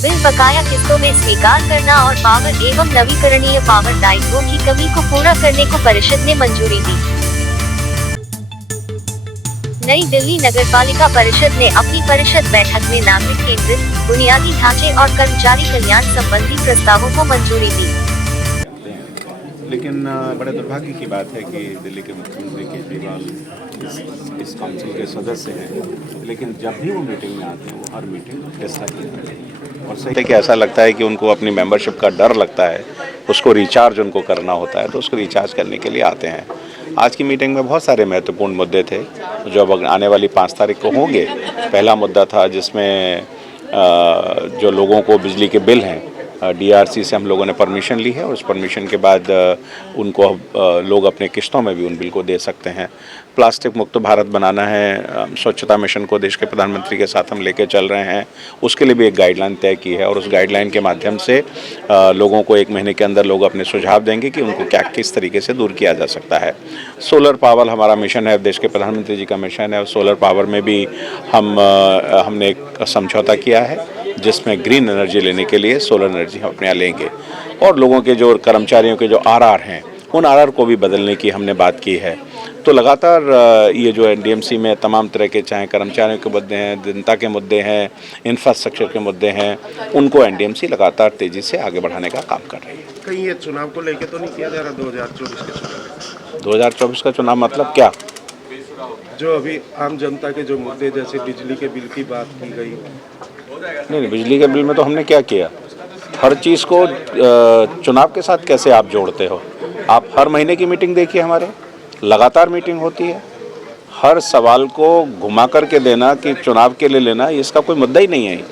Bill बकाया किस्तों में स्वीकार करना और पावर एवं नवीकरणीय पावर दायित्वों की कमी को पूरा करने को परिषद ने मंजूरी दी। नई दिल्ली नगरपालिका परिषद ने अपनी परिषद बैठक में नागरिक केंद्रित बुनियादी ढांचे और कर्मचारी कल्याण संबंधी प्रस्तावों को मंजूरी दी। लेकिन बड़े दुर्भाग्य की बात है कि दिल्ली के मुख्यमंत्री केजरीवाल इस काउंसिल के सदस्य हैं, लेकिन जब भी वो मीटिंग में आते हैं वो हर मीटिंग डिस्टर्ब करते हैं। और सही कि ऐसा लगता है कि उनको अपनी मेंबरशिप का डर लगता है, उसको रिचार्ज उनको करना होता है, तो उसको रिचार्ज करने के लिए आते हैं। आज की मीटिंग में बहुत सारे महत्वपूर्ण मुद्दे थे जो अब आने वाली 5 तारीख को होंगे। पहला मुद्दा था जिसमें जो लोगों को बिजली के बिल हैं, DRC से हम लोगों ने परमिशन ली है और उस परमिशन के बाद उनको लोग अपने किस्तों में भी उन बिल को दे सकते हैं। प्लास्टिक मुक्त भारत बनाना है, स्वच्छता मिशन को देश के प्रधानमंत्री के साथ हम लेके चल रहे हैं, उसके लिए भी एक गाइडलाइन तय की है और उस गाइडलाइन के माध्यम से लोगों को 1 महीने के अंदर लोग अपने सुझाव देंगे कि उनको क्या किस तरीके से दूर किया जा सकता है। सोलर पावर हमारा मिशन है, देश के प्रधानमंत्री जी का मिशन है और सोलर पावर में भी हमने एक समझौता किया है जिसमें ग्रीन एनर्जी लेने के लिए सोलर एनर्जी हम अपने यहाँ लेंगे। और लोगों के जो कर्मचारियों के जो RR हैं उन RR को भी बदलने की हमने बात की है। तो लगातार ये जो NDMC में तमाम तरह के चाहे कर्मचारियों के मुद्दे हैं, जनता के मुद्दे हैं, इंफ्रास्ट्रक्चर के मुद्दे हैं, उनको NDMC लगातार तेज़ी से आगे बढ़ाने का काम कर रही है। कहीं ये चुनाव को लेकर तो नहीं किया जा रहा 2024 के चुनाव? 2024 का चुनाव मतलब क्या? जो अभी आम जनता के जो मुद्दे जैसे बिजली के बिल की बात की गई। नहीं, बिजली के बिल में तो हमने क्या किया, हर चीज़ को चुनाव के साथ कैसे आप जोड़ते हो? आप हर महीने की मीटिंग देखिए, हमारे लगातार मीटिंग होती है। हर सवाल को घुमा करके देना कि चुनाव के लिए लेना, इसका कोई मुद्दा ही नहीं है।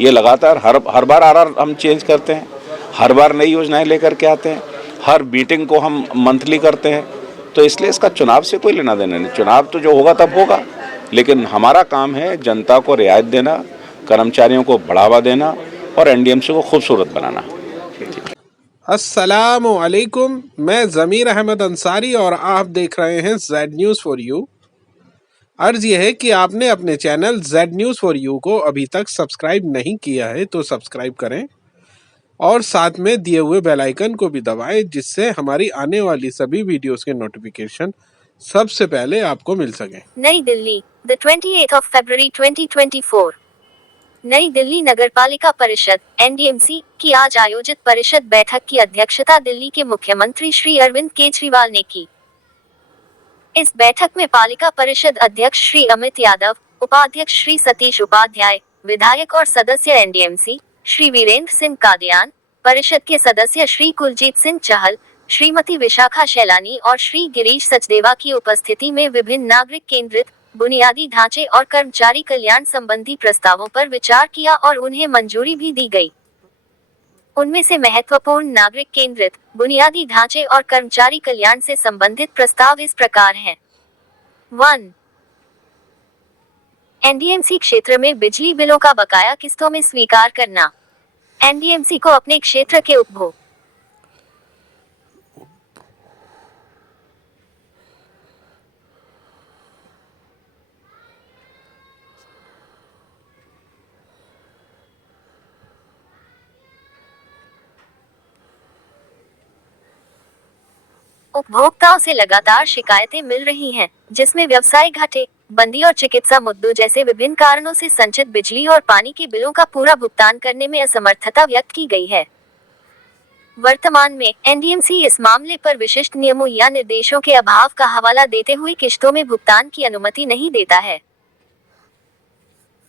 ये लगातार हर बार RR हम चेंज करते हैं, हर बार नई योजनाएं लेकर के आते हैं, हर मीटिंग को हम मंथली करते हैं, तो इसलिए इसका चुनाव से कोई लेना देना नहीं। चुनाव तो जो होगा तब होगा, लेकिन हमारा काम है जनता को रियायत देना, कर्मचारियों को बढ़ावा देना और NDMC को खूबसूरत बनाना। अस्सलामु अलैकुम, मैं ज़मीर अहमद अंसारी और आप देख रहे हैं Z News for You। अर्ज यह है कि आपने अपने channel Z News for You को अभी तक सब्सक्राइब नहीं किया है तो सब्सक्राइब करें और साथ में दिए हुए बेल आइकन को भी दबाएं, जिससे हमारी आने वाली सभी वीडियोस के नोटिफिकेशन सबसे पहले आपको मिल सके। नई Delhi, the 28th of February 2024। नई दिल्ली नगरपालिका परिषद NDMC की आज आयोजित परिषद बैठक की अध्यक्षता दिल्ली के मुख्यमंत्री श्री अरविंद केजरीवाल ने की। इस बैठक में पालिका परिषद अध्यक्ष श्री अमित यादव, उपाध्यक्ष श्री सतीश उपाध्याय, विधायक और सदस्य NDMC श्री वीरेंद्र सिंह कादियान, परिषद के सदस्य श्री कुलजीत सिंह चहल, श्रीमती विशाखा शैलानी और श्री गिरीश सचदेवा की उपस्थिति में विभिन्न नागरिक केंद्रित बुनियादी ढांचे और कर्मचारी कल्याण संबंधी प्रस्तावों पर विचार किया और उन्हें मंजूरी भी दी गई। उनमें से महत्वपूर्ण नागरिक केंद्रित बुनियादी ढांचे और कर्मचारी कल्याण से संबंधित प्रस्ताव इस प्रकार हैं। 1. NDMC क्षेत्र में बिजली बिलों का बकाया किस्तों में स्वीकार करना। NDMC को अपने क्षेत्र के उपभोक्ताओं से लगातार शिकायतें मिल रही हैं, जिसमें व्यवसाय घाटे, बंदी और चिकित्सा मुद्दों जैसे विभिन्न कारणों से संचित बिजली और पानी के बिलों का पूरा भुगतान करने में असमर्थता व्यक्त की गई है। वर्तमान में NDMC इस मामले पर विशिष्ट नियमों या निर्देशों के अभाव का हवाला देते हुए किस्तों में भुगतान की अनुमति नहीं देता है।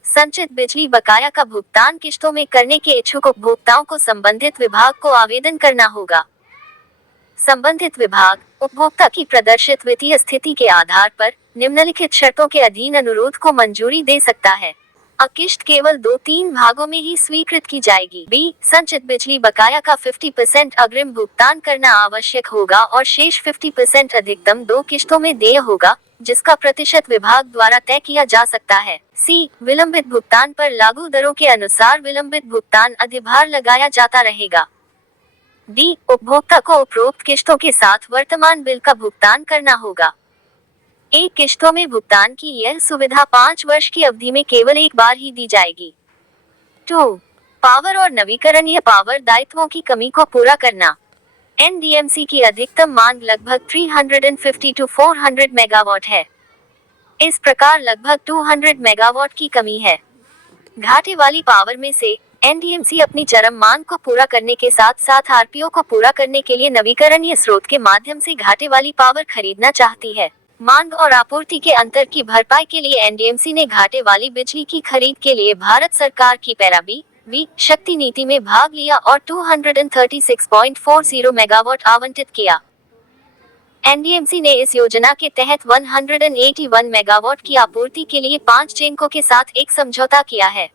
संचित बिजली बकाया का भुगतान किस्तों में करने के इच्छुक उपभोक्ताओं को संबंधित विभाग को आवेदन करना होगा। संबंधित विभाग उपभोक्ता की प्रदर्शित वित्तीय स्थिति के आधार पर निम्नलिखित शर्तों के अधीन अनुरोध को मंजूरी दे सकता है। किस्त केवल 2-3 भागों में ही स्वीकृत की जाएगी। B. संचित बिजली बकाया का 50% अग्रिम भुगतान करना आवश्यक होगा और शेष 50% अधिकतम 2 किस्तों में देय होगा, जिसका प्रतिशत विभाग द्वारा तय किया जा सकता है। C. विलंबित भुगतान पर लागू दरों के अनुसार विलंबित भुगतान अधिभार लगाया जाता रहेगा। D. उपभोक्ता को उपरोक्त किस्तों के साथ वर्तमान बिल का भुगतान करना होगा। एक किस्तों में भुगतान की यह सुविधा 5 वर्ष की अवधि में केवल एक बार ही दी जाएगी। 2. पावर और नवीकरणीय पावर दायित्वों की कमी को पूरा करना। एनडीएमसी की अधिकतम मांग लगभग 350 to 400 मेगावाट है। इस प्रकार लगभग 200 मेगावाट की कमी है। घाटे वाली पावर में से एनडीएमसी अपनी चरम मांग को पूरा करने के साथ साथ आरपीओ को पूरा करने के लिए नवीकरणीय स्रोत के माध्यम से घाटे वाली पावर खरीदना चाहती है। मांग और आपूर्ति के अंतर की भरपाई के लिए एनडीएमसी ने घाटे वाली बिजली की खरीद के लिए भारत सरकार की पैरा बी शक्ति नीति में भाग लिया और 236.40 मेगावाट आवंटित किया। एनडीएमसी ने इस योजना के तहत 181 मेगावाट की आपूर्ति के लिए 5 चेंको के साथ एक समझौता किया है।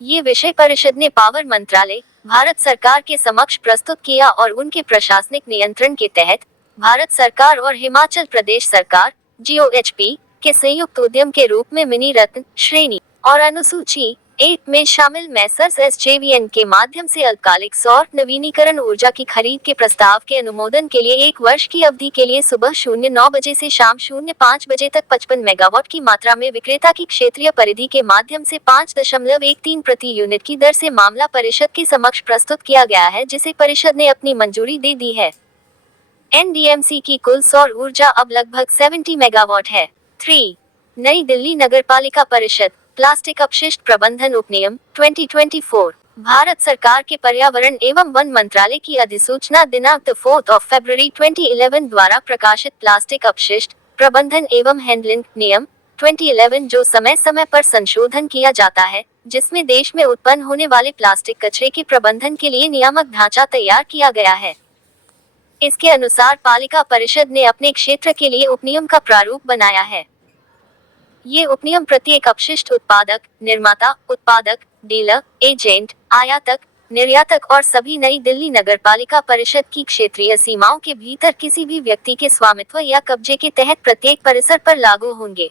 ये विषय परिषद ने पावर मंत्रालय, भारत सरकार के समक्ष प्रस्तुत किया और उनके प्रशासनिक नियंत्रण के तहत भारत सरकार और हिमाचल प्रदेश सरकार (GOHP) के संयुक्त उद्यम के रूप में मिनी रत्न श्रेणी और अनुसूची 1 में शामिल मैसर्स SJVN के माध्यम से अल्पकालिक सौर नवीनीकरण ऊर्जा की खरीद के प्रस्ताव के अनुमोदन के लिए 1 वर्ष की अवधि के लिए सुबह 09 बजे से शाम 05 बजे तक 55 मेगावाट की मात्रा में विक्रेता की क्षेत्रीय परिधि के माध्यम से 5.13 प्रति यूनिट की दर से मामला परिषद के समक्ष प्रस्तुत किया गया है, जिसे परिषद ने अपनी मंजूरी दे दी है। एनडीएमसी की कुल सौर ऊर्जा अब लगभग 70 मेगावाट है। 3. नई दिल्ली नगरपालिका परिषद प्लास्टिक अपशिष्ट प्रबंधन उपनियम 2024 भारत सरकार के पर्यावरण एवं वन मंत्रालय की अधिसूचना दिनांक 4 फरवरी 2011 द्वारा प्रकाशित प्लास्टिक अपशिष्ट प्रबंधन एवं हैंडलिंग नियम 2011 जो समय समय पर संशोधन किया जाता है, जिसमें देश में उत्पन्न होने वाले प्लास्टिक कचरे के प्रबंधन के लिए नियामक ढांचा तैयार किया गया है। इसके अनुसार पालिका परिषद ने अपने क्षेत्र के लिए उपनियम का प्रारूप बनाया है। ये उपनियम प्रत्येक अपशिष्ट उत्पादक, निर्माता, उत्पादक, डीलर, एजेंट, आयातक, निर्यातक और सभी नई दिल्ली नगरपालिका परिषद की क्षेत्रीय सीमाओं के भीतर किसी भी व्यक्ति के स्वामित्व या कब्जे के तहत प्रत्येक परिसर पर लागू होंगे।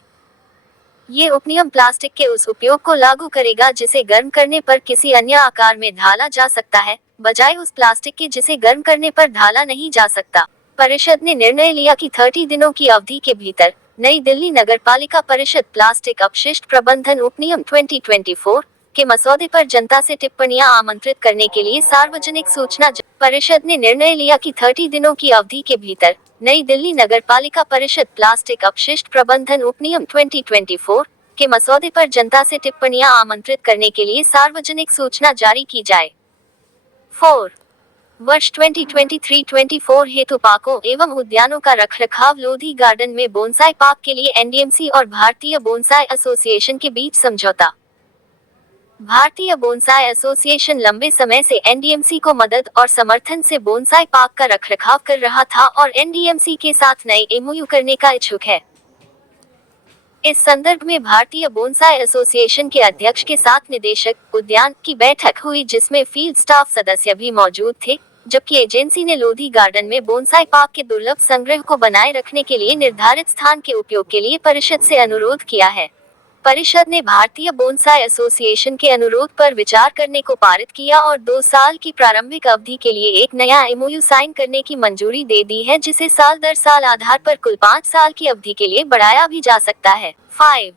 ये उपनियम प्लास्टिक के उस उपयोग को लागू करेगा जिसे गर्म करने पर किसी अन्य आकार में ढाला जा सकता है, बजाय उस प्लास्टिक के जिसे गर्म करने पर ढाला नहीं जा सकता। परिषद ने निर्णय लिया कि 30 दिनों की अवधि के भीतर नई दिल्ली नगरपालिका परिषद प्लास्टिक अपशिष्ट प्रबंधन उपनियम 2024 के मसौदे पर जनता से टिप्पणियां आमंत्रित करने के लिए सार्वजनिक सूचना परिषद ने निर्णय लिया कि 30 दिनों की अवधि के भीतर नई दिल्ली नगरपालिका परिषद प्लास्टिक अपशिष्ट प्रबंधन उपनियम 2024 के मसौदे पर जनता से टिप्पणियां आमंत्रित करने के लिए सार्वजनिक सूचना जारी की जाए। 4. वर्ष 2023-24 हेतु पार्कों एवं उद्यानों का रखरखाव लोधी गार्डन में बोनसाई पार्क के लिए एनडीएमसी और भारतीय बोनसाई एसोसिएशन के बीच समझौता। भारतीय बोनसाई एसोसिएशन लंबे समय से एनडीएमसी को मदद और समर्थन से बोनसाई पार्क का रखरखाव कर रहा था और एनडीएमसी के साथ नए एमओयू करने का इच्छुक है। इस संदर्भ में भारतीय बोनसाई एसोसिएशन के अध्यक्ष के साथ निदेशक उद्यान की बैठक हुई, जिसमें फील्ड स्टाफ सदस्य भी मौजूद थे, जबकि एजेंसी ने लोधी गार्डन में बोनसाई पार्क के दुर्लभ संग्रह को बनाए रखने के लिए निर्धारित स्थान के उपयोग के लिए परिषद से अनुरोध किया है। परिषद ने भारतीय बोनसाई एसोसिएशन के अनुरोध पर विचार करने को पारित किया और 2 साल की प्रारंभिक अवधि के लिए एक नया एमओयू साइन करने की मंजूरी दे दी है, जिसे साल दर साल आधार पर कुल 5 साल की अवधि के लिए बढ़ाया भी जा सकता है। 5.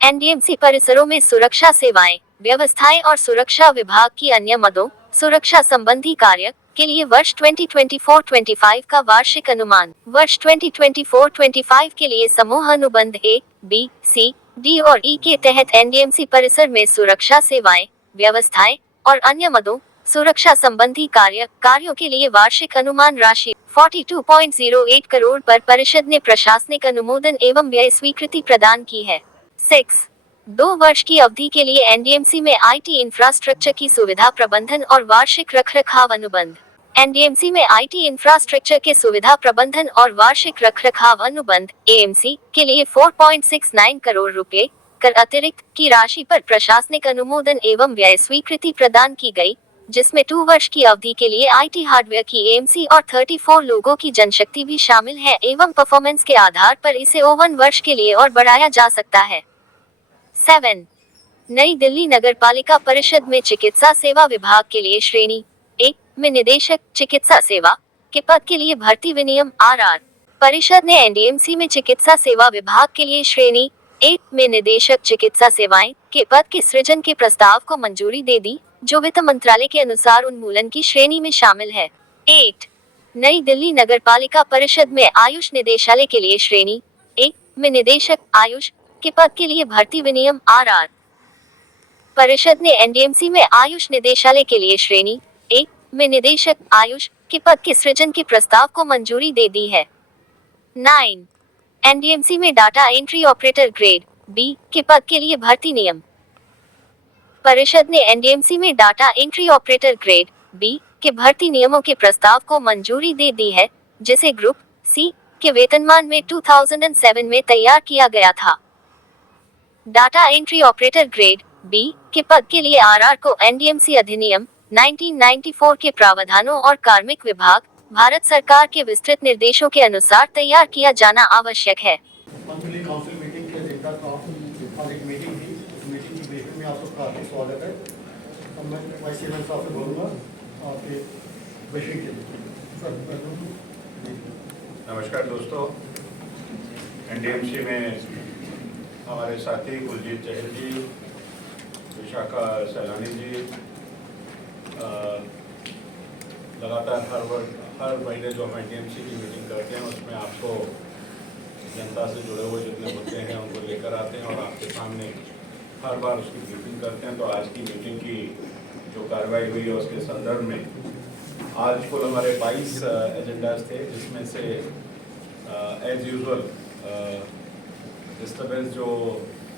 एनडीएमसी परिसरों में सुरक्षा सेवाएं, व्यवस्थाएं और सुरक्षा विभाग की अन्य मदों, सुरक्षा संबंधी कार्य के लिए वर्ष 2024-25 का वार्षिक अनुमान। वर्ष 2024-25 के लिए समूह अनुबंध A, B, C, D और E के तहत एनडीएमसी परिसर में सुरक्षा सेवाएं, व्यवस्थाएं और अन्य मदों, सुरक्षा संबंधी कार्यों के लिए वार्षिक अनुमान राशि 42.08 करोड़ पर परिषद ने प्रशासनिक अनुमोदन एवं व्यय स्वीकृति प्रदान की है। 6. 2 वर्ष की अवधि के लिए एनडीएमसी में आईटी इंफ्रास्ट्रक्चर की सुविधा प्रबंधन और वार्षिक रखरखाव अनुबंध। एनडीएमसी में आईटी इंफ्रास्ट्रक्चर के सुविधा प्रबंधन और वार्षिक रखरखाव अनुबंध (एएमसी) के लिए 4.69 करोड़ रुपए कर अतिरिक्त की राशि पर प्रशासनिक अनुमोदन एवं व्यय स्वीकृति प्रदान की गई, जिसमें 2 वर्ष की अवधि के लिए आईटी हार्डवेयर की एएमसी और 34 लोगों की जनशक्ति भी शामिल है एवं परफॉर्मेंस के आधार पर इसे 1 वर्ष के लिए और बढ़ाया जा सकता है। 7. नई दिल्ली नगरपालिका परिषद में चिकित्सा सेवा विभाग के लिए श्रेणी 1 में निदेशक चिकित्सा सेवा के पद के लिए भर्ती विनियम (RR). परिषद ने एनडीएमसी में चिकित्सा सेवा विभाग के लिए श्रेणी एक में निदेशक चिकित्सा सेवाएं के पद के सृजन के प्रस्ताव को मंजूरी दे दी, जो वित्त मंत्रालय के अनुसार उन्मूलन की श्रेणी में शामिल है। 8 नई दिल्ली नगर पालिका परिषद में आयुष निदेशालय के लिए श्रेणी 1 में निदेशक आयुष के पद के लिए भर्ती विनियम आर परिषद ने एनडीएमसी में आयुष निदेशालय के लिए श्रेणी 1 में निदेशक आयुष के पद के सृजन के प्रस्ताव को मंजूरी दे दी है। 9 एनडीएमसी में data entry operator grade B के पद के लिए भर्ती नियम परिषद ने एनडीएमसी में data entry operator grade B के भर्ती नियमों के प्रस्ताव को मंजूरी दे दी है, जिसे ग्रुप सी के वेतनमान में 2007 में तैयार किया गया था। Data entry operator grade B के पद के लिए आरआर को एनडीएमसी अधिनियम 1994 के प्रावधानों और कार्मिक विभाग भारत सरकार के विस्तृत निर्देशों के अनुसार तैयार किया जाना आवश्यक है। मंथली काउंसिल मीटिंग के एजेंडा का और एक मीटिंग थी, उस मीटिंग की ब्रीफिंग में आप सबका हार्दिक स्वागत है। अब मैं वाइस चेयरमैन साहब से बोलूँगा आपके ब्रीफिंग के लिए। नमस्कार दोस्तों, एनडीएमसी में हमारे साथी कुलजीत चहल जी, विशाखा सैलानी जी लगातार हर महीने जो हम एनडीएमसी की मीटिंग करते हैं उसमें आपको जनता से जुड़े हुए जितने मुद्दे हैं उनको लेकर आते हैं और आपके सामने हर बार उसकी ब्रीफिंग करते हैं। तो आज की मीटिंग की जो कार्रवाई हुई है उसके संदर्भ में आज कुल हमारे 22 एजेंडाज थे, जिसमें से एज यूजुअल डिस्टर्बेंस जो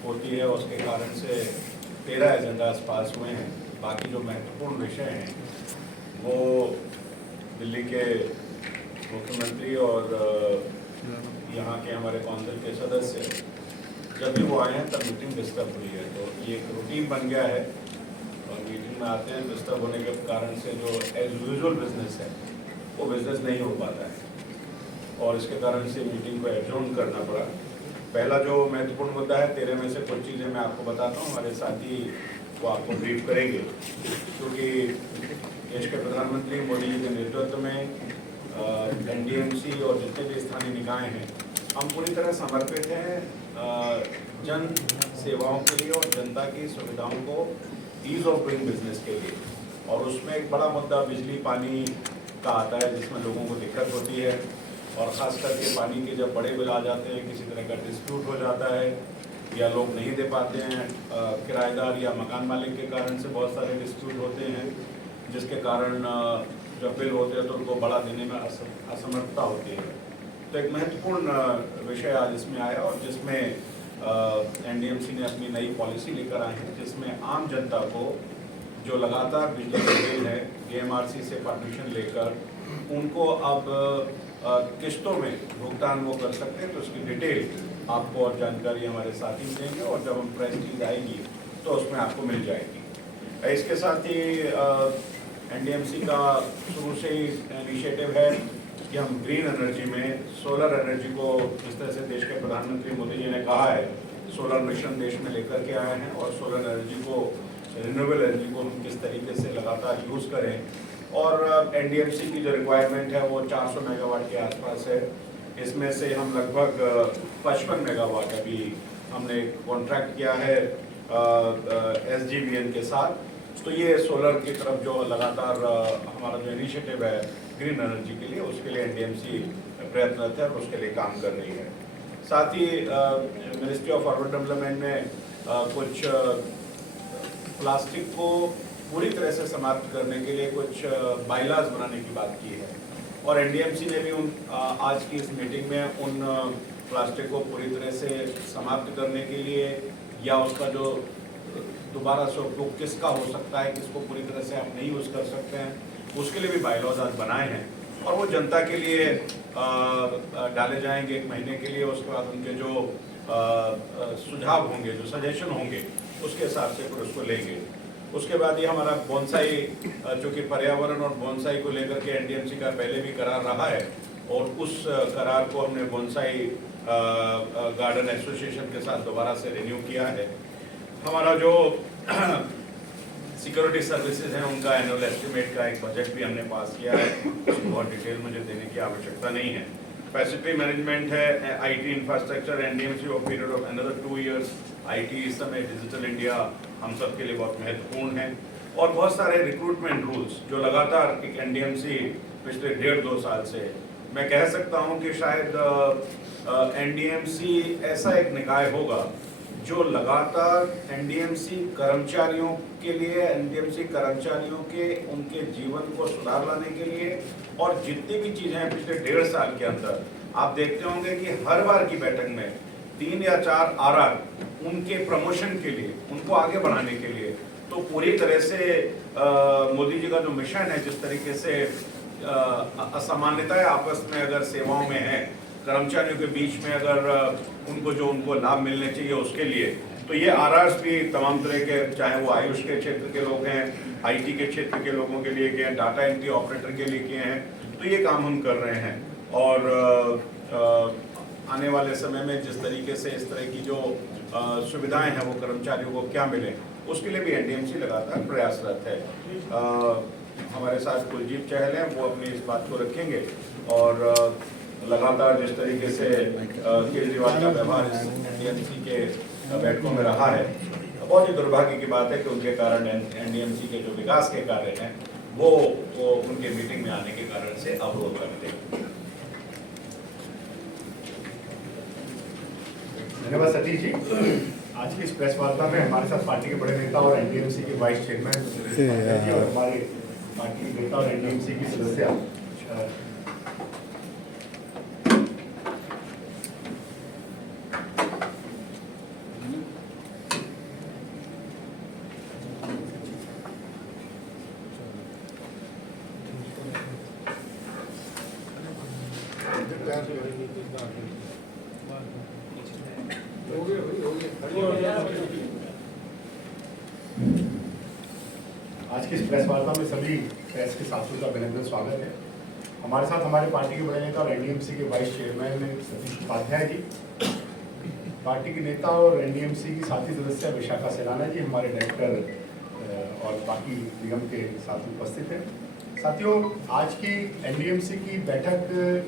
होती है उसके कारण से 13 एजेंडाज पास हुए हैं। बाकी जो महत्वपूर्ण विषय हैं वो दिल्ली के मुख्यमंत्री और यहाँ के हमारे काउंसिल के सदस्य जब भी वो आए हैं तब मीटिंग डिस्टर्ब हुई है। तो ये एक रूटीन बन गया है और मीटिंग में आते हैं, डिस्टर्ब होने के कारण से जो एज यूजुअल बिजनेस है वो बिजनेस नहीं हो पाता है और इसके कारण से मीटिंग को एडजॉर्न करना पड़ा। पहला जो महत्वपूर्ण मुद्दा है, 13 में से कुछ चीज़ें मैं आपको बताता हूँ, हमारे साथी वो आपको ब्रीफ करेंगे, क्योंकि देश के प्रधानमंत्री मोदी जी के नेतृत्व में एनडीएमसी और जितने भी स्थानीय निकाय हैं हम पूरी तरह समर्पित हैं जन सेवाओं के लिए और जनता की सुविधाओं को ईज ऑफ डूइंग बिजनेस के लिए। और उसमें एक बड़ा मुद्दा बिजली पानी का आता है, जिसमें लोगों को दिक्कत होती है और ख़ास करके पानी के जब बड़े बिल आ जाते हैं, किसी तरह का डिस्प्यूट हो जाता है या लोग नहीं दे पाते हैं, किराएदार या मकान मालिक के कारण से बहुत सारे डिस्प्यूट होते हैं, जिसके कारण जब बिल होते हैं तो उनको बड़ा देने में असमर्थता होती है। तो एक महत्वपूर्ण विषय आज इसमें आया और जिसमें एनडीएमसी ने अपनी नई पॉलिसी लेकर आए हैं, जिसमें आम जनता को जो लगातार बिजली के बिल है डीएमआरसी से परमिशन लेकर उनको अब किस्तों में भुगतान वो कर सकते हैं। तो उसकी डिटेल आपको और जानकारी हमारे साथी देंगे और जब हम प्रेस रिलीज आएगी तो उसमें आपको मिल जाएगी। इसके साथ ही एनडीएमसी का शुरू से ही इनिशिएटिव है कि हम ग्रीन एनर्जी में सोलर एनर्जी को, जिस तरह से देश के प्रधानमंत्री मोदी जी ने कहा है, सोलर मिशन देश में लेकर के आए हैं और सोलर एनर्जी को, रिन्यूएबल एनर्जी को हम किस तरीके से लगातार यूज़ करें। और एनडीएमसी की जो रिक्वायरमेंट है वो 400 मेगावाट के आसपास है। इसमें से हम लगभग 55 मेगावाट अभी हमने कॉन्ट्रैक्ट किया है एसजीवीएन के साथ। तो ये सोलर की तरफ जो लगातार हमारा जो इनिशिएटिव है ग्रीन एनर्जी के लिए, उसके लिए एनडीएमसी प्रयत्नरत है और उसके लिए काम कर रही है। साथ ही मिनिस्ट्री ऑफ अर्बन डेवलपमेंट ने कुछ प्लास्टिक को पूरी तरह से समाप्त करने के लिए कुछ बाइलाज बनाने की बात की है और एनडीएमसी ने भी आज की इस मीटिंग में उन प्लास्टिक को पूरी तरह से समाप्त करने के लिए या उसका जो दोबारा से उपयोग किसका हो सकता है, किसको पूरी तरह से आप नहीं यूज़ कर सकते हैं, उसके लिए भी बाइलॉज आज बनाए हैं और वो जनता के लिए डाले जाएंगे 1 महीने के लिए। उसके बाद उनके जो सुझाव होंगे, जो सजेशन होंगे, उसके हिसाब से फिर उसको लेंगे। उसके बाद ये हमारा बोनसाई, चूँकि पर्यावरण और बोनसाई को लेकर के एनडीएमसी का पहले भी करार रहा है और उस करार को हमने बोनसाई गार्डन एसोसिएशन के साथ दोबारा से रिन्यू किया है। हमारा जो सिक्योरिटी सर्विसेज हैं उनका एनुअल एस्टिमेट का एक बजट भी हमने पास किया है, बहुत डिटेल मुझे देने की आवश्यकता नहीं है। फैसिलिटी मैनेजमेंट है, IT infrastructure, NDMC of period of another 2 years, IT इस समय डिजिटल इंडिया हम सब के लिए बहुत महत्वपूर्ण है, और बहुत सारे रिक्रूटमेंट रूल्स जो लगातार एक एनडीएमसी पिछले 1.5-2 साल से, मैं कह सकता हूं कि शायद एनडीएमसी ऐसा एक निकाय होगा जो लगातार एनडीएमसी कर्मचारियों के लिए, एनडीएमसी कर्मचारियों के उनके जीवन को सुधार लाने के लिए, और जितनी भी चीजें हैं पिछले 1.5 साल के अंदर आप देखते होंगे कि हर बार की बैठक में 3 या 4 आरआर उनके प्रमोशन के लिए, उनको आगे बढ़ाने के लिए, तो पूरी तरह से मोदी जी का जो मिशन है, जिस तरीके से असामान्यताएं आपस में अगर सेवाओं में है, कर्मचारियों के बीच में अगर उनको लाभ मिलने चाहिए उसके लिए, तो ये आरआर्स भी तमाम तरह के, चाहे वो आयुष के क्षेत्र के लोग हैं, आईटी के क्षेत्र के लोगों के लिए किए हैं, डाटा एंट्री ऑपरेटर के लिए किए हैं, तो ये काम हम कर रहे हैं। और आने वाले समय में जिस तरीके से इस तरह की जो सुविधाएं हैं वो कर्मचारियों को क्या मिले, उसके लिए भी एनडीएमसी लगातार प्रयासरत है। हमारे साथ कुलजीत चहल हैं, वो अपनी इस बात को रखेंगे, और लगातार जिस तरीके से केजरीवाल का व्यवहार इस एनडीएमसी के बैठकों में रहा है, बहुत ही दुर्भाग्य की बात है कि उनके कारण एनडीएमसी के जो विकास के कार्य हैं वो उनके मीटिंग में आने के कारण से अवरोध करते हैं। धन्यवाद सतीश जी। आज की इस प्रेस वार्ता में हमारे साथ पार्टी के बड़े नेता और एनडीएमसी के वाइस चेयरमैन और हमारे पार्टी के नेता और एनडीएमसी की सदस्य आज की इस प्रेस वार्ता में सभी प्रेस के साथियों का अभिनंदन स्वागत है। हमारे साथ हमारे पार्टी के बड़े नेता और एनडीएमसी के vice chairman Satish Upadhyay ji, party के नेता और एनडीएमसी की साथी सदस्य विशाखा सेलाना जी, हमारे डायरेक्टर और बाकी निगम के साथ उपस्थित हैं। साथियों, आज की एनडीएमसी की बैठक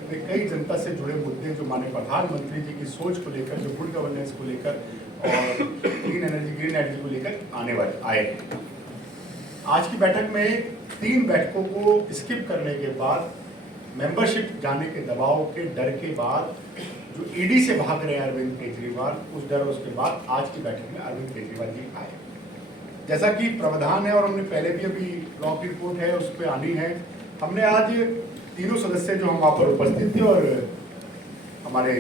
में कई जनता से जुड़े मुद्दे जो माननीय प्रधानमंत्री जी की सोच को लेकर, जो गुड गवर्नेंस को लेकर और ग्रीन एनर्जी को लेकर आए। आज की बैठक में 3 बैठकों को स्किप करने के बाद, मेंबरशिप जाने के दबाव के डर के बाद, जो ईडी से भाग रहे हैं अरविंद केजरीवाल, उस डर और उसके बाद आज की बैठक में अरविंद केजरीवाल जी आए। जैसा कि प्रावधान है और हमने पहले भी अभी ब्लॉक रिपोर्ट है उस पर आनी है, हमने आज तीनों सदस्य जो हम वहाँ पर उपस्थित थे और हमारे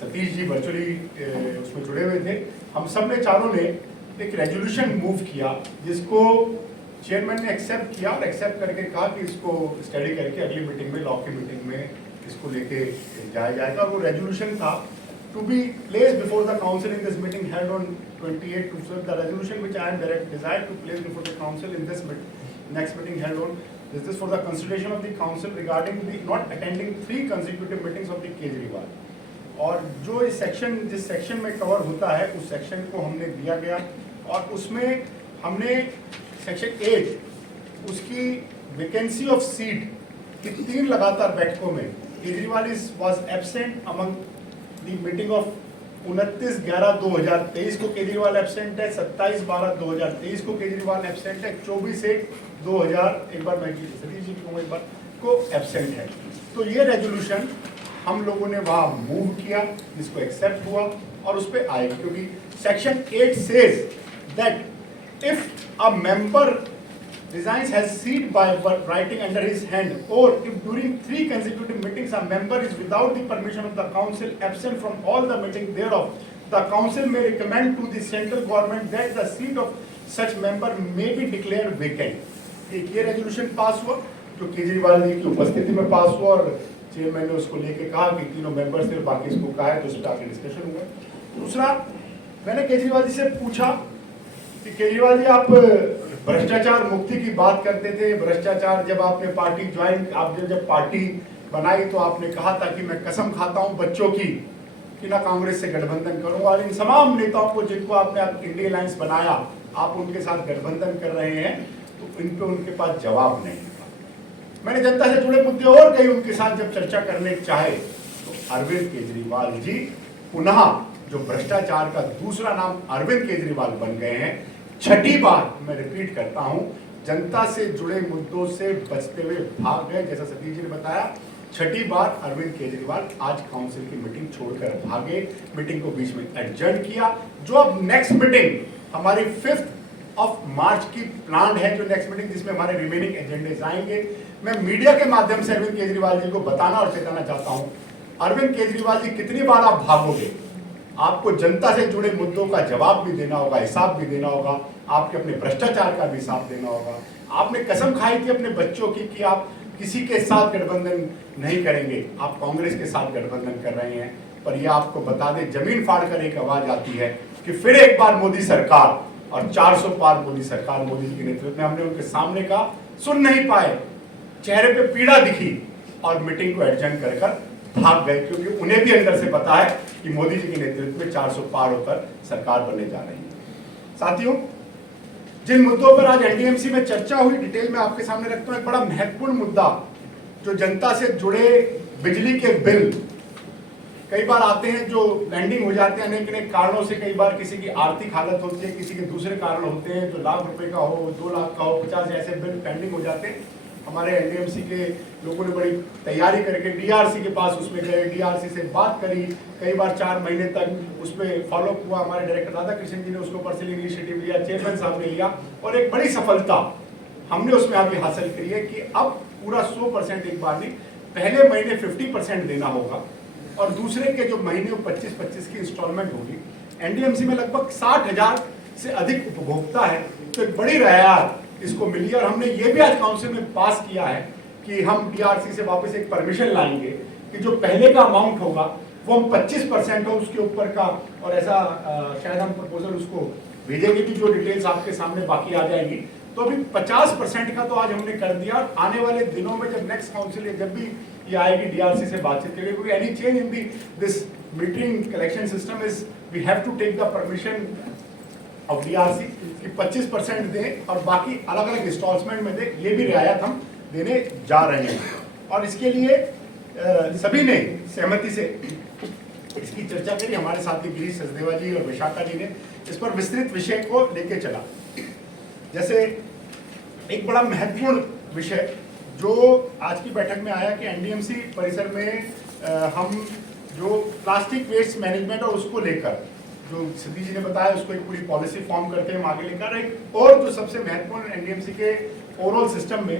सतीश जी वर्चुअली उसमें जुड़े हुए थे, हम सब ने चारों ने एक रेजोल्यूशन मूव किया जिसको चेयरमैन ने एक्सेप्ट किया और एक्सेप्ट करके कहा कि इसको स्टडी करके अगली मीटिंग में, लॉ की मीटिंग में इसको लेके जाया जाएगा। और वो रेजोल्यूशन था to be placed before the council in this meeting held on 28 to the resolution which I am desired to place before the council in this next meeting held on this is for the consideration of the council regarding the not attending 3 consecutive meetings of the Kejriwal। और जो इस section, जिस section में cover होता है उस section को हमने दिया गया और उसमें हमने सेक्शन 8 उसकी वैकेंसी ऑफ सीट की 3 लगातार बैठकों में Kejriwal was absent among the meeting of 29/11/2023 को केजरीवाल एब्सेंट है, 27/12/2023 को केजरीवाल एब्सेंट है, 24/1/2000 एक बार मैं सतीश जी को एक बार को एब्सेंट है। तो ये रेजोल्यूशन हम लोगों ने वहाँ मूव किया, जिसको एक्सेप्ट हुआ और उस पर आए, क्योंकि section 8 says that if a member resigns his seat by writing under his hand, or if during 3 consecutive meetings a member is without the permission of the council absent from all the meetings thereof, the council may recommend to the central government that the seat of such member may be declared vacant। ये resolution pass हुआ जो केजरीवाल जी की उपस्थिति में पास हुआ और chairman ने उसको लेके कहा कि तीनों मेंबर्स ने बाकी इसको कहा है तो उस पर आगे डिस्कशन हुआ। दूसरा, मैंने केजरीवाल जी से पूछा कि केजरीवाल जी आप भ्रष्टाचार मुक्ति की बात करते थे, भ्रष्टाचार जब आपने पार्टी ज्वाइन, आपने जब पार्टी बनाई तो आपने कहा था कि मैं कसम खाता हूं बच्चों की कि ना कांग्रेस से गठबंधन करूंगा, और इन तमाम नेताओं को जिनको आपने इंडिया अलायंस बनाया आप उनके साथ गठबंधन कर रहे हैं, तो इन पे उनके पास जवाब नहीं था। मैंने जनता से जुड़े मुद्दे और कई उनके साथ जब चर्चा करने चाहे तो अरविंद केजरीवाल जी पुनः जो भ्रष्टाचार का दूसरा नाम अरविंद केजरीवाल बन गए हैं, छठी बार मैं रिपीट करता हूं, जनता से जुड़े मुद्दों से बचते हुए भाग गए। जैसा सतीश जी ने बताया, छठी बार अरविंद केजरीवाल आज काउंसिल की मीटिंग छोड़कर भागे, मीटिंग को बीच में एडजर्न किया। जो अब नेक्स्ट मीटिंग हमारी 5 मार्च की प्लान है, जो नेक्स्ट मीटिंग जिसमें हमारे रिमेनिंग एजेंडे आएंगे, मैं मीडिया के माध्यम से अरविंद केजरीवाल जी को बताना और चेताना चाहता हूं, अरविंद केजरीवाल जी कितनी बार आप भागोगे, आपको जनता से जुड़े मुद्दों का जवाब भी देना होगा, हिसाब भी देना होगा, आपके अपने भ्रष्टाचार का भी हिसाब देना होगा। आपने कसम खाई थी अपने बच्चों की कि आप किसी के साथ गठबंधन नहीं करेंगे, आप कांग्रेस के साथ गठबंधन कर रहे हैं, पर यह आपको बता दें, जमीन फाड़ कर एक आवाज आती है कि फिर एक बार मोदी सरकार, और 400 पार मोदी सरकार, मोदी जी के नेतृत्व में। हमने उनके सामने का सुन नहीं पाए, चेहरे पे पीड़ा दिखी और मीटिंग को एडजर्न कर भाग गए, क्योंकि उन्हें भी अंदर से पता है कि मोदी जी के नेतृत्व में 400 पार होकर सरकार बनने जा रही है। साथियों, जिन मुद्दों पर आज एनडीएमसी में चर्चा हुई, डिटेल में आपके सामने रखता हूं। एक बड़ा महत्वपूर्ण मुद्दा जो जनता से जुड़े बिजली के बिल कई बार आते हैं, जो पेंडिंग हो जाते हैं अनेक अनेक कारणों से। कई बार किसी की आर्थिक हालत होती है, किसी के दूसरे कारण होते हैं, जो लाख रुपए का हो, 2 लाख का हो, 50 ऐसे बिल पेंडिंग हो जाते हैं। हमारे एनडीएमसी के लोगों ने बड़ी तैयारी करके डीआरसी के पास उसमें गए, डीआरसी से बात करी, कई बार 4 महीने तक उस पर फॉलोअप हुआ। हमारे डायरेक्टर राधा कृष्ण जी ने उसको पर्सनली इनिशिएटिव लिया, चेयरमैन साहब ने लिया, और एक बड़ी सफलता हमने उसमें अभी हासिल करी है कि अब पूरा 100% एक बार नहीं, पहले महीने 50% देना होगा और दूसरे के जो महीने 25-25 की इंस्टॉलमेंट होगी। एनडीएमसी में लगभग 60,000 से अधिक उपभोक्ता है, तो एक बड़ी रियायत इसको मिली। और हमने ये भी आज काउंसिल में पास किया है कि हम डीआरसी से वापस एक परमिशन लाएंगे कि जो पहले का अमाउंट होगा वो हम 25% हो उसके ऊपर का, और ऐसा शायद हम प्रपोजल उसको भेजेंगे कि जो डिटेल्स आपके सामने बाकी आ जाएगी। तो अभी 50% का तो आज हमने कर दिया, और आने वाले दिनों में जब नेक्स्ट काउंसिल जब भी ये आएगी डीआरसी से बातचीत करेंगे, क्योंकि any change in this metering collection system is we have to take the permission of DRC कि 25% दें और बाकी अलग अलग इंस्टॉलमेंट में दें। ये भी रियायत हम देने जा रहे हैं, और इसके लिए सभी ने सहमति से इसकी चर्चा करी। हमारे साथी गिरीश सचदेवा जी और विशाखा जी ने इस पर विस्तृत विषय को लेके चला। जैसे एक बड़ा महत्वपूर्ण विषय जो आज की बैठक में आया कि एनडीएमसी परिसर में हम जो प्लास्टिक वेस्ट मैनेजमेंट और उसको लेकर जो सतीश जी ने बताया, उसको एक पूरी पॉलिसी फॉर्म करके हम आगे लेकर एक, और जो सबसे महत्वपूर्ण एनडीएमसी के ओवरऑल सिस्टम में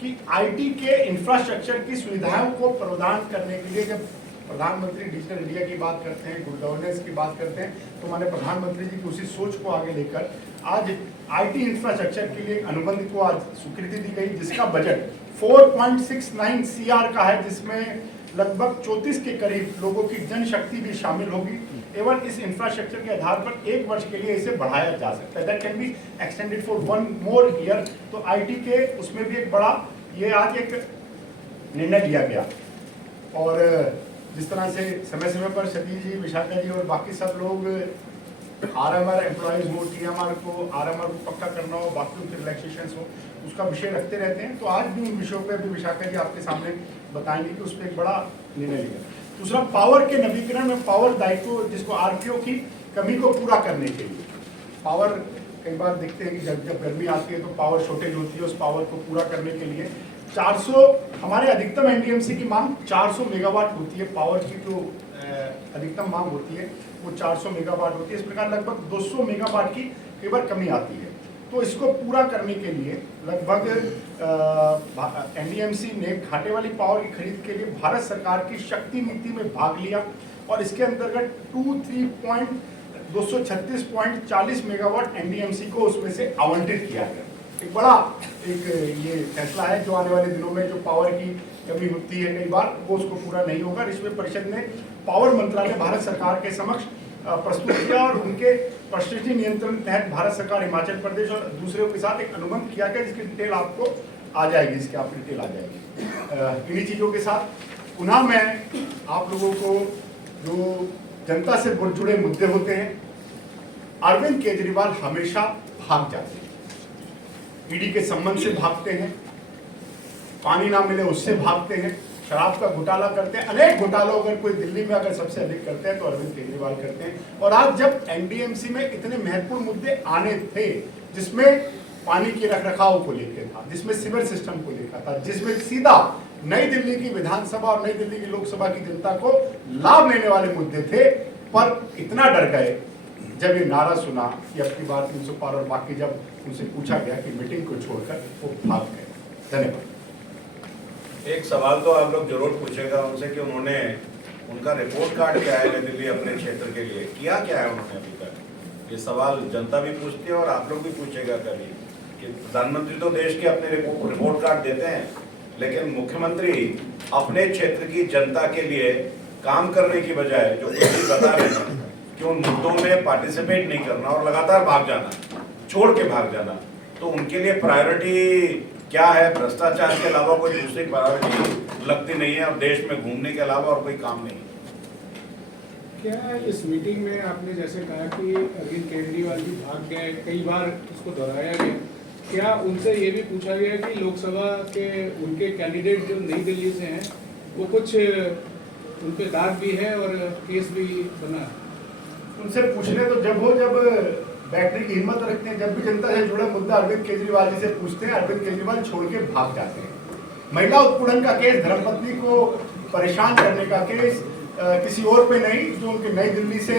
कि आईटी के इंफ्रास्ट्रक्चर की सुविधाओं को प्रदान करने के लिए जब प्रधानमंत्री डिजिटल इंडिया की बात करते हैं, गुड गवर्नेंस की बात करते हैं, तो माननीय प्रधानमंत्री जी की उसी सोच को आगे लेकर आज आईटी इंफ्रास्ट्रक्चर के लिए अनुबंध को आज स्वीकृति दी गई, जिसका बजट 4.69 CR का है, जिसमें लगभग 34 के करीब लोगों की जनशक्ति भी शामिल होगी। एवं इस इंफ्रास्ट्रक्चर के आधार पर 1 वर्ष के लिए इसे बढ़ाया जा सकता है, that can be extended for 1 more year। तो आईटी के उसमें भी एक बड़ा ये आज एक निर्णय लिया गया। और जिस तरह से समय समय पर सतीश जी, विशाखा जी और बाकी सब लोग आरएमआर एम्प्लॉयज हो, टीएमआर को आरएमआर को पक्का करना हो, बाकी उनके रिलैक्सेशन हो, उसका विषय रखते रहते हैं। तो आज भी उन विषयों पर भी विशाखा जी आपके सामने बताएंगे कि उस पर एक बड़ा निर्णय लिया। दूसरा, पावर के नवीकरण में पावर दायित्व, जिसको आरपीओ की कमी को पूरा करने के लिए, पावर कई बार देखते हैं कि जब गर्मी आती है तो पावर शॉर्टेज होती है, उस पावर को पूरा करने के लिए 400 हमारे अधिकतम एनडीएमसी की मांग 400 मेगावाट होती है। पावर की जो अधिकतम मांग होती है वो 400 मेगावाट होती है। इस प्रकार लगभग 200 मेगावाट की कई बार कमी आती है। तो इसको पूरा करने के लिए लगभग एनडीएमसी ने घाटे वाली पावर की खरीद के लिए भारत सरकार की शक्ति नीति में भाग लिया, और इसके अंतर्गत 236.40 मेगावाट एनडीएमसी को उसमें से आवंटित किया गया। एक बड़ा ये फैसला है, जो आने वाले दिनों में जो पावर की कमी होती है कई बार वो उसको पूरा नहीं होगा। रिश्वत परिषद ने पावर मंत्रालय भारत सरकार के समक्ष प्रस्तुत किया, और उनके प्रस्टिटी नियंत्रण तहत भारत सरकार, हिमाचल प्रदेश और दूसरे के साथ एक अनुबंध किया गया, जिसकी डिटेल आपको आ जाएगी, इसकी आप डिटेल आ जाएगी। इन्हीं चीज़ों के साथ पुनः मैं आप लोगों को जो जनता से जुड़े मुद्दे होते हैं, अरविंद केजरीवाल हमेशा भाग जाते हैं, ईडी के संबंध से भागते हैं, पानी ना मिले उससे भागते हैं, शराब का घोटाला करते हैं, अनेक घोटालों अगर कोई दिल्ली में अगर सबसे अधिक करते हैं तो अरविंद केजरीवाल करते हैं। और आज जब एनडीएमसी में इतने महत्वपूर्ण मुद्दे आने थे, जिसमें पानी के रखरखाव को लेकर था, जिसमें सिविल सिस्टम को लेकर था, जिसमें सीधा नई दिल्ली की विधानसभा और नई दिल्ली की लोकसभा की जनता को लाभ लेने वाले मुद्दे थे, पर इतना डर गए जब ये नारा सुना कि अब की बार 300 पार, और बाकी जब उनसे पूछा गया कि मीटिंग को छोड़कर वो भाग गए। धन्यवाद। एक सवाल तो आप लोग जरूर पूछेगा उनसे कि उन्होंने उनका रिपोर्ट कार्ड क्या है नई दिल्ली अपने क्षेत्र के लिए, किया क्या है उन्होंने अभी तक। ये सवाल जनता भी पूछती है और आप लोग भी पूछेगा कभी कि प्रधानमंत्री तो देश के अपने रिपोर्ट कार्ड देते हैं, लेकिन मुख्यमंत्री अपने क्षेत्र की जनता के लिए काम करने की बजाय जो कुछ भी बता रहे हैं कि उन मुद्दों में पार्टिसिपेट नहीं करना और लगातार भाग जाना, छोड़ के भाग जाना, तो उनके लिए प्रायोरिटी क्या है? भ्रष्टाचार के अलावा कोई दूसरी प्रायोरिटी लगती नहीं है, और देश में घूमने के अलावा और कोई काम नहीं। क्या इस मीटिंग में आपने जैसे कहा कि अरविंद केजरीवाल भी भाग गए, कई बार उसको दोहराया गया, क्या उनसे ये भी पूछा गया कि लोकसभा के उनके कैंडिडेट जो नई दिल्ली से हैं वो कुछ उन पे दाग भी है और केस भी बना है? उनसे पूछने तो जब बैठने की हिम्मत रखते हैं, जब भी जनता से जुड़ा मुद्दा अरविंद केजरीवाल जी से पूछते हैं, अरविंद केजरीवाल छोड़ के भाग जाते हैं। महिला उत्पीड़न का केस, धर्मपत्नी को परेशान करने का केस किसी और पे नहीं, जो उनके नई दिल्ली से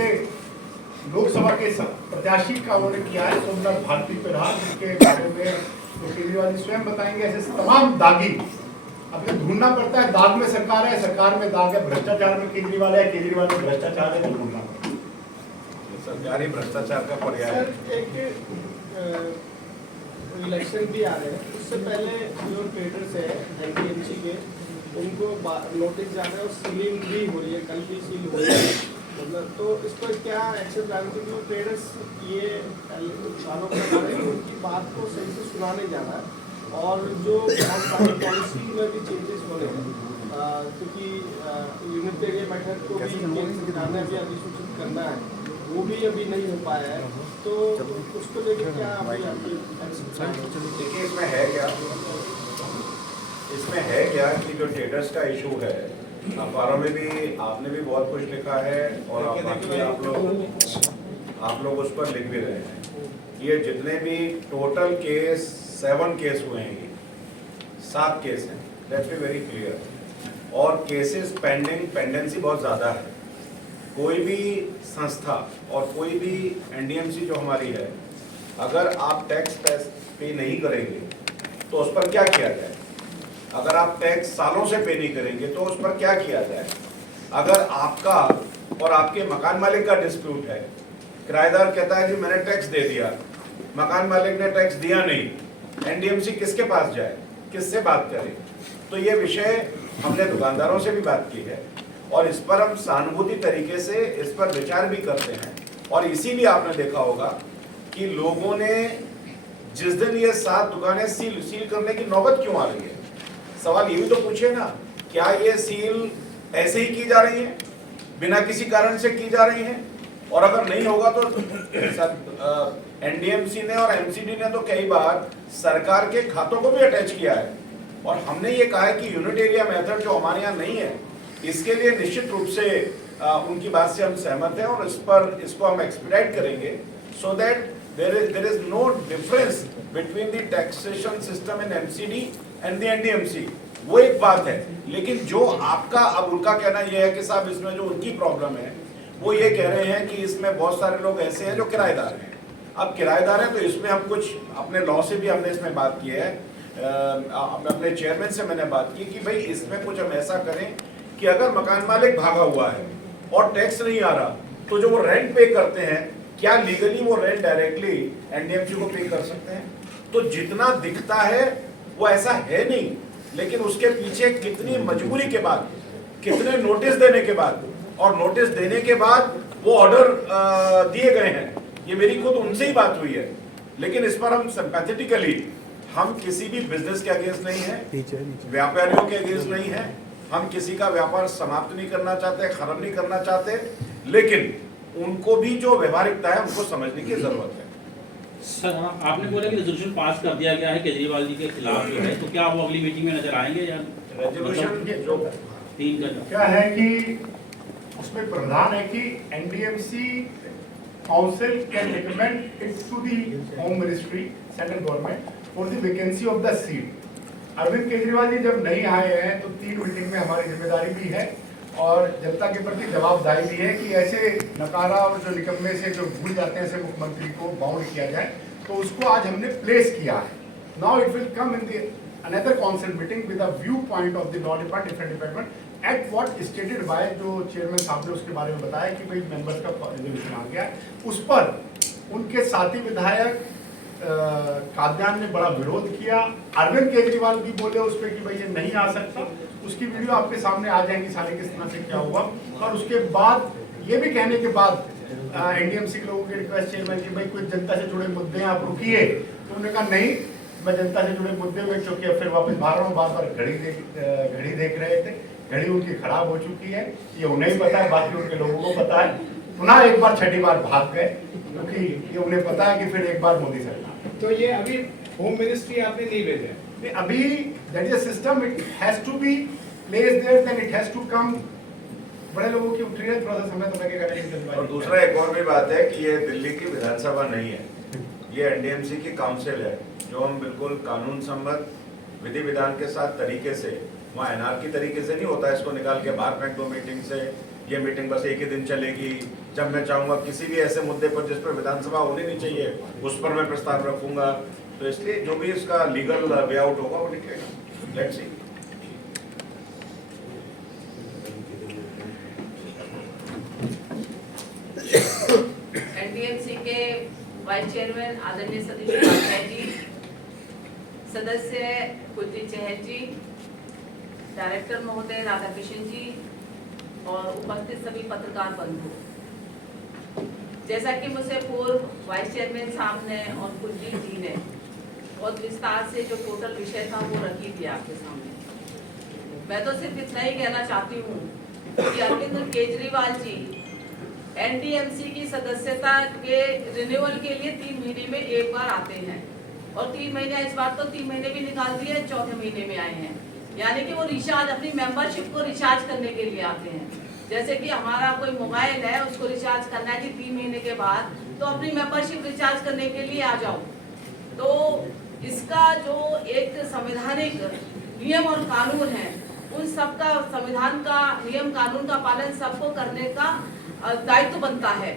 लोकसभा के प्रत्याशी का उन्होंने किया है, सोमनाथ भारती पे रहा, जिसके बारे में तो केजरीवाल जी स्वयं बताएंगे। ऐसे तमाम दागी अब ढूंढना पड़ता है, दाग में सरकार है, सरकार में दाग है, भ्रष्टाचार में केजरीवाल है, केजरीवाल में भ्रष्टाचार है, तो ढूंढना पड़ता है। सरकारी भ्रष्टाचार का पर्याय। सर, एक इलेक्शन भी आ रहे हैं, उससे पहले जो ट्रेडर्स है एनडीएमसी के, उनको नोटिस जा रहे हैं और सीलिंग भी हो रही है, कल भी सील हो रही है, मतलब तो इस पर क्या एक्शन प्लान की? जो ट्रेडर्स ये आरोप लगा रहे हैं कि उनकी बात को सही से सुना नहीं जा रहा है, और जो बहुत सारी पॉलिसी में भी चेंजेस हो रहे हैं, क्योंकि यूनिट एरिया मेथड को भी सरकार ने भी अधिसूचित करना है, वो भी अभी नहीं हो पाया है, तो उसको लेकर क्या अभी आपकी? देखिए इसमें है क्या कि जो ट्रेडर्स का इशू है, अखबारों में भी आपने भी बहुत कुछ लिखा है और आप लोग उस पर लिख भी रहे हैं। ये जितने भी टोटल केस 7 केस हुए हैं, 7 केस हैं, लेट्स बी वेरी क्लियर, और केसेस पेंडेंसी बहुत ज़्यादा है। कोई भी संस्था और कोई भी एनडीएमसी जो हमारी है, अगर आप टैक्स पे नहीं करेंगे तो उस पर क्या किया जाए? अगर आप टैक्स सालों से पे नहीं करेंगे तो उस पर क्या किया जाए? अगर आपका और आपके मकान मालिक का डिस्प्यूट है, किराएदार कहता है कि मैंने टैक्स दे दिया, मकान मालिक ने टैक्स दिया नहीं, एनडीएमसी किसके पास जाए, किससे बात करे? तो ये विषय हमने दुकानदारों से भी बात की है और इस पर हम सहानुभूति तरीके से इस पर विचार भी करते हैं। और इसीलिए आपने देखा होगा कि लोगों ने जिस दिन ये 7 दुकानें सील करने की नौबत क्यों आ रही है, सवाल ये भी तो पूछे ना, क्या ये सील ऐसे ही की जा रही है, बिना किसी कारण से की जा रही है? और अगर नहीं होगा तो एनडीएमसी ने और एमसीडी ने तो कई बार सरकार के खातों को भी अटैच किया है, और हमने ये कहा है कि यूनिट एरिया मेथड जो हमारे यहाँ नहीं है, इसके लिए निश्चित रूप से उनकी बात से हम सहमत हैं और इसको हम एक्सपीडाइट करेंगे, so that there is no difference between the taxation system in MCD and the NDMC. वो एक बात है, लेकिन जो आपका अब उनका कहना यह है कि साहब इसमें जो उनकी प्रॉब्लम है, वो ये कह रहे हैं कि इसमें बहुत सारे लोग ऐसे हैं जो किराएदार हैं। अब किराएदार हैं तो इसमें हम कुछ अपने लॉ से भी हमने इसमें बात की है, अपने चेयरमैन से मैंने बात की कि भाई इसमें कुछ हम ऐसा करें कि अगर मकान मालिक भागा हुआ है और टैक्स नहीं आ रहा, तो जो वो रेंट पे करते हैं, क्या लीगली वो रेंट डायरेक्टली एनडीएमसी को पे कर सकते हैं? तो जितना दिखता है वो ऐसा है नहीं, लेकिन उसके पीछे कितनी मजबूरी के बाद, कितने नोटिस देने के बाद, और नोटिस देने के बाद वो ऑर्डर दिए गए हैं। ये मेरी खुद उनसे ही बात हुई है, लेकिन इस पर हम सिंपैथेटिकली, हम किसी भी बिजनेस के अगेंस्ट नहीं है, व्यापारियों के अगेंस्ट नहीं है, हम किसी का व्यापार समाप्त नहीं करना चाहते, खत्म नहीं करना चाहते, लेकिन उनको भी जो व्यवहारिकता है उनको समझने की जरूरत है। सर आपने बोला कि रेजोल्यूशन पास कर दिया गया है केजरीवाल जी के खिलाफ जो है, तो क्या वो अगली मीटिंग में नजर आएंगे या रेजोल्यूशन के जो 3 का क्या है कि उसमें प्रावधान है कि NDMC council can recommend it to the home ministry central government for the vacancy of the seat. Arvind Kejriwal ji जब नहीं आए हैं तो 3 मीटिंग में हमारी जिम्मेदारी भी है और जनता के प्रति जवाबदारी भी है कि ऐसे नकारा और जो निकम्मे से जो भूल जाते हैं ऐसे मुख्यमंत्री को बाउंड किया जाए, तो उसको आज हमने प्लेस किया है। Now it will come in the another council meeting with a view point of the law department different department at what stated by जो चेयरमैन साहब ने उसके बारे में बताया कि भाई मेंबर्स का रिजोल्यूशन आ गया है। उस पर उनके साथी विधायक काद्यान ने बड़ा विरोध किया, अरविंद केजरीवाल भी बोले उस पर कि भाई ये नहीं आ सकता। उसकी वीडियो आपके सामने आ जाएंगी सारी किस तरह से क्या हुआ। और उसके बाद ये भी कहने के बाद एनडीएमसी के लोगों की रिक्वेस्ट चेयरमैन की भाई कुछ जनता से जुड़े मुद्दे आप रुकिए, तो उन्होंने कहा नहीं मैं जनता से जुड़े मुद्दे में, क्योंकि फिर वापस बाहर हूँ, बार बार घड़ी देख रहे थे, घड़ी उनकी खराब हो चुकी है, ये उन्हें ही पता है, बाकी उनके लोगों को पता है। पुनः एक बार 6ठी बार भाग गए क्योंकि ये उन्हें पता है कि फिर एक बार मोदी सरकार। तो ये अभी होम मिनिस्ट्री आपने नहीं भेजा अभी that is a system, it has to be place there, then it has to come. बड़े लोगों की उठ रही है, थोड़ा सा समय तो लगेगा। और दूसरा एक और भी बात है कि ये दिल्ली की विधानसभा नहीं है, ये एनडीएमसी की काउंसिल है, जो हम बिल्कुल कानून सम्मत विधि विधान के साथ तरीके से, वहाँ एनआरकी तरीके से नहीं होता इसको निकाल के बाहर फेंक दो मीटिंग से, ये मीटिंग बस एक ही दिन चलेगी, जब मैं चाहूंगा किसी भी ऐसे मुद्दे पर जिस पर विधानसभा होनी नहीं चाहिए उस पर मैं प्रस्ताव रखूंगा। तो इसलिए जो भी इसका लीगल वे आउट होगा वो निकलेगा। Let's see. एनडीएमसी के वाइस चेयरमैन आदरणीय सतीश उपाध्याय जी, सदस्य कुलजीत चहल जी, डायरेक्टर महोदय राधाकृष्ण जी और उपस्थित सभी पत्रकार बंधु, जैसा कि मुझसे पूर्व वाइस चेयरमैन साहब ने और कुलजीत जी ने बहुत विस्तार से जो टोटल विषय था वो रखी दिया आपके सामने। मैं तो सिर्फ इतना ही कहना चाहती हूँ कि अरविंद केजरीवाल जी एनडीएमसी की सदस्यता के रिन्यूअल के लिए 3 महीने में एक बार आते हैं और 3 महीने, इस बार तो 3 महीने भी निकाल दिए, 4थे महीने में आए हैं। यानी कि वो रिचार्ज, अपनी मेंबरशिप को रिचार्ज करने के लिए आते हैं। जैसे कि हमारा कोई मोबाइल है उसको रिचार्ज करना है कि 3 महीने के बाद, तो अपनी मेंबरशिप रिचार्ज करने के लिए आ जाओ। तो इसका जो एक संवैधानिक नियम और कानून है, उन सबका संविधान का नियम कानून का पालन सबको करने का दायित्व बनता है।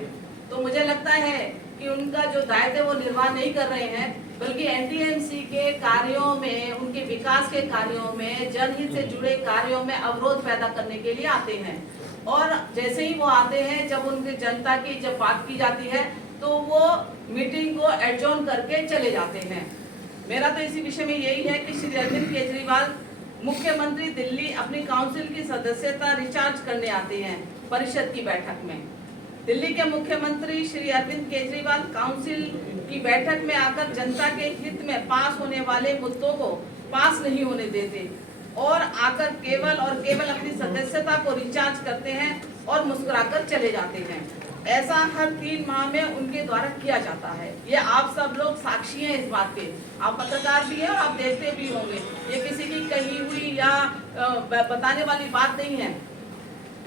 तो मुझे लगता है कि उनका जो दायित्व है वो निर्वाह नहीं कर रहे हैं, बल्कि एनडीएमसी के कार्यों में, उनके विकास के कार्यों में, जनहित से जुड़े कार्यों में अवरोध पैदा करने के लिए आते हैं। और जैसे ही वो आते हैं, जब उनकी जनता की जब बात की जाती है तो वो मीटिंग को एडजॉर्न करके चले जाते हैं। मेरा तो इसी विषय में यही है कि श्री अरविंद केजरीवाल मुख्यमंत्री दिल्ली अपनी काउंसिल की सदस्यता रिचार्ज करने आते हैं परिषद की बैठक में। दिल्ली के मुख्यमंत्री श्री अरविंद केजरीवाल काउंसिल की बैठक में आकर जनता के हित में पास होने वाले मुद्दों को पास नहीं होने देते और आकर केवल और केवल अपनी सदस्यता को रिचार्ज करते हैं और मुस्कुराकर चले जाते हैं। ऐसा हर 3 माह में उनके द्वारा किया जाता है। ये आप सब लोग साक्षी हैं इस बात के, आप पत्रकार भी हैं और आप देखते भी होंगे। ये किसी की कही हुई या बताने वाली बात नहीं है।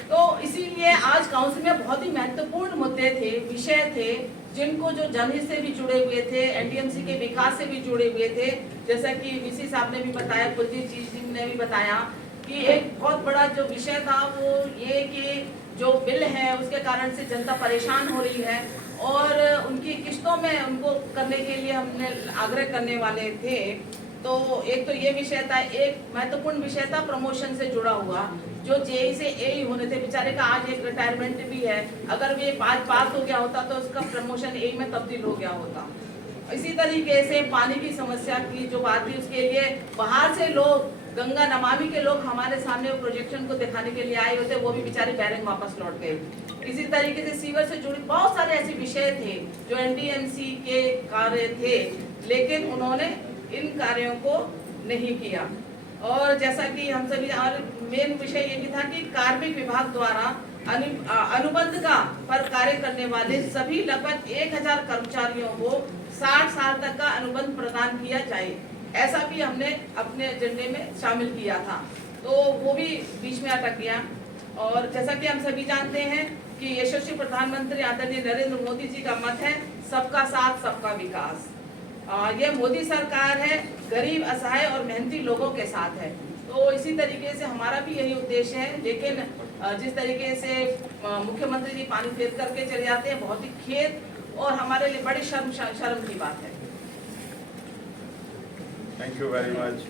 तो इसीलिए आज काउंसिल में बहुत ही महत्वपूर्ण मुद्दे थे, विषय थे, जिनको जो जनहित से भी जुड़े हुए थे, एनडीएमसी के विकास से भी जुड़े हुए थे। जैसा कि वीसी साहब ने भी बताया, कुलजीत जी ने भी बताया कि एक बहुत बड़ा जो विषय था वो ये कि जो बिल है उसके कारण से जनता परेशान हो रही है और उनकी किस्तों में उनको करने के लिए हमने आग्रह करने वाले थे। तो एक तो ये विषय था, एक महत्वपूर्ण विषय था प्रमोशन से जुड़ा हुआ, जो जेई से एई होने थे, बेचारे का आज एक रिटायरमेंट भी है, अगर वे पास हो गया होता तो उसका प्रमोशन एई में तब्दील हो गया होता। इसी तरीके से पानी की समस्या की जो बात थी, उसके लिए बाहर से लोग, गंगा नमामि के लोग हमारे सामने प्रोजेक्शन को दिखाने के लिए आए होते, वो भी बेचारे बैरंग वापस लौट गए। इसी तरीके से सीवर से जुड़े बहुत सारे ऐसे विषय थे जो एनडीएमसी के कार्य थे, लेकिन उन्होंने इन कार्यों को नहीं किया। और जैसा कि हम सभी, और मेन विषय ये भी था कि कार्मिक विभाग द्वारा अनुबंध का पर कार्य करने वाले सभी लगभग 1000 कर्मचारियों को 60 साल तक का अनुबंध प्रदान किया जाए, ऐसा भी हमने अपने एजेंडे में शामिल किया था, तो वो भी बीच में अटक गया। और जैसा कि हम सभी जानते हैं कि यशस्वी प्रधानमंत्री आदरणीय नरेंद्र मोदी जी का मत है सबका साथ सबका विकास। ये मोदी सरकार है गरीब असहाय और मेहनती लोगों के साथ है, तो इसी तरीके से हमारा भी यही उद्देश्य है। लेकिन जिस तरीके से मुख्यमंत्री जी पानी फेर करके चले जाते हैं, बहुत ही खेद और हमारे लिए बड़ी शर्म की बात है। Thank you very much.